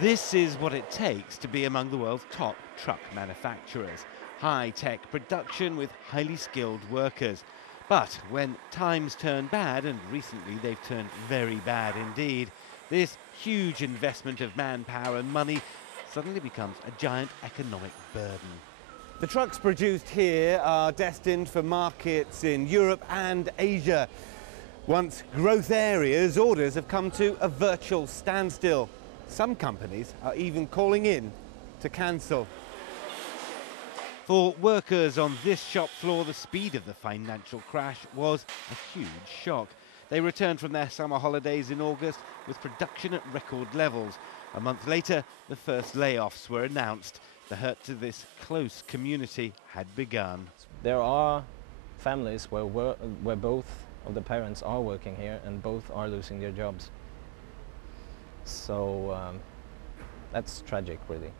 This is what it takes to be among the world's top truck manufacturers. High-tech production with highly skilled workers. But when times turn bad, and recently they've turned very bad indeed, this huge investment of manpower and money suddenly becomes a giant economic burden. The trucks produced here are destined for markets in Europe and Asia. Once growth areas, orders have come to a virtual standstill. Some companies are even calling in to cancel. For workers on this shop floor, the speed of the financial crash was a huge shock. They returned from their summer holidays in August with production at record levels. A month later, the first layoffs were announced. The hurt to this close community had begun. There are families where both of the parents are working here and both are losing their jobs. So that's tragic, really.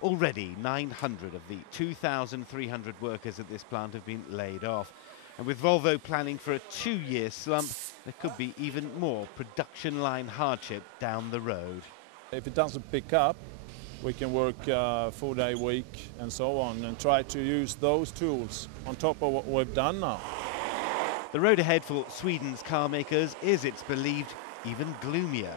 Already 900 of the 2,300 workers at this plant have been laid off. And with Volvo planning for a 2-year slump, there could be even more production line hardship down the road. If it doesn't pick up, we can work a 4-day week and so on and try to use those tools on top of what we've done now. The road ahead for Sweden's car makers is, it's believed, even gloomier.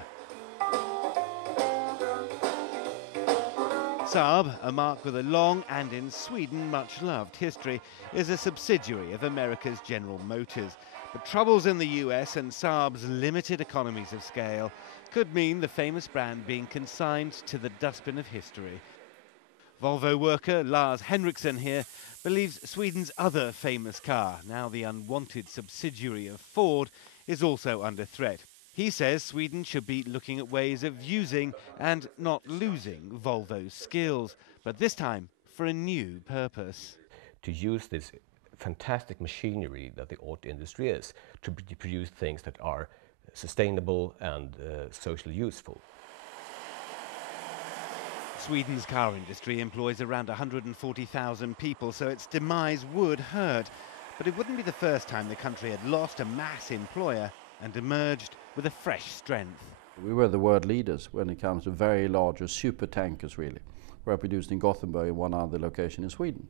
Saab, a marque with a long and in Sweden much loved history, is a subsidiary of America's General Motors. But troubles in the US and Saab's limited economies of scale could mean the famous brand being consigned to the dustbin of history. Volvo worker Lars Henriksson here believes Sweden's other famous car, now the unwanted subsidiary of Ford, is also under threat. He says Sweden should be looking at ways of using and not losing Volvo's skills, but this time for a new purpose. To use this fantastic machinery that the auto industry is to produce things that are sustainable and socially useful. Sweden's car industry employs around 140,000 people, so its demise would hurt. But it wouldn't be the first time the country had lost a mass employer and emerged with a fresh strength. We were the world leaders when it comes to very large super tankers, really. We're produced in Gothenburg and one other location in Sweden.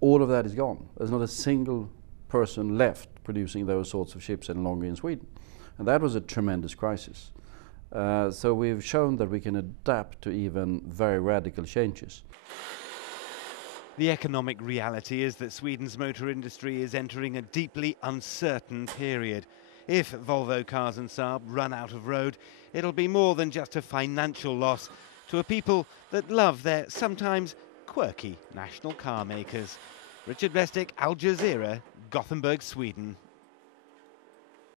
All of that is gone. There's not a single person left producing those sorts of ships any longer in Sweden. And that was a tremendous crisis. So we've shown that we can adapt to even very radical changes. The economic reality is that Sweden's motor industry is entering a deeply uncertain period. If Volvo Cars and Saab run out of road, it'll be more than just a financial loss to a people that love their sometimes quirky national car makers. Richard Bestic, Al Jazeera, Gothenburg, Sweden.